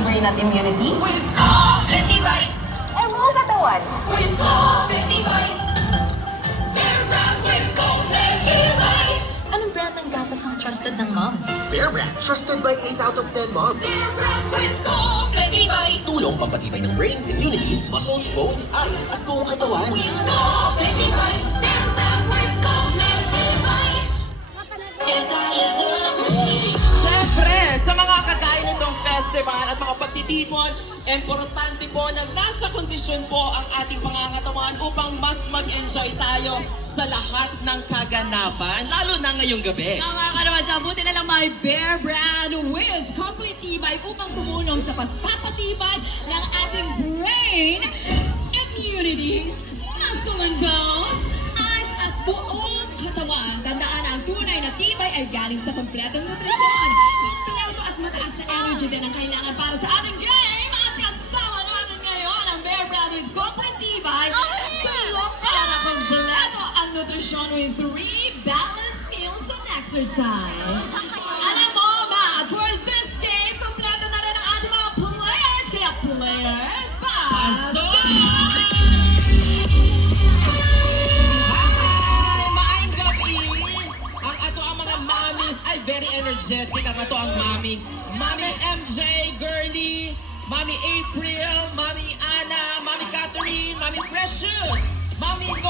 yung brain at immunity? With Completibay! Eh, buong katawan? With Completibay! Bear Brand with Completibay! Anong brand ng gatas ang trusted ng moms? Bear Brand, trusted by 8 out of 10 moms. Bear Brand with Completibay! Tulong pampatibay ng brain, immunity, muscles, bones, eyes, at buong katawan. With Completibay! Bear Brand with Completibay! Yes, I love Siyempre, sa mga kagaya nitong festival at mga pagtitipon, importante po na nasa kondisyon po ang ating pangangatawan upang mas mag-enjoy tayo sa lahat ng kaganapan, lalo na ngayong gabi. Tama ka naman dyan. Buti na lang may Bear Brand Wiz Completibay upang tumulong sa pagpapatibay ng ating brain, immunity, muscle and bones, eyes at buong katawan. Tandaan na ang tunay na tibay ay galing sa kompletong nutrisyon. Kompleto at mataas na energy din ang kailangan para sa ating game. At kasama natin ngayon ang Bear Brand with Completibay. Tulong para kompleto ang nutrisyon with 3 balanced meals and exercise. Alam mo ba, for this game, kompleto na rin ang ating mga players. Kaya players, pasok! Hi! Maayong gabi! Ang ato ang mga mommies ay very energetic. Ang ato ang mami. Mami MJ, Girly, Mami April, Mami Ana, Mami Catherine, Mami Precious, Mami Go.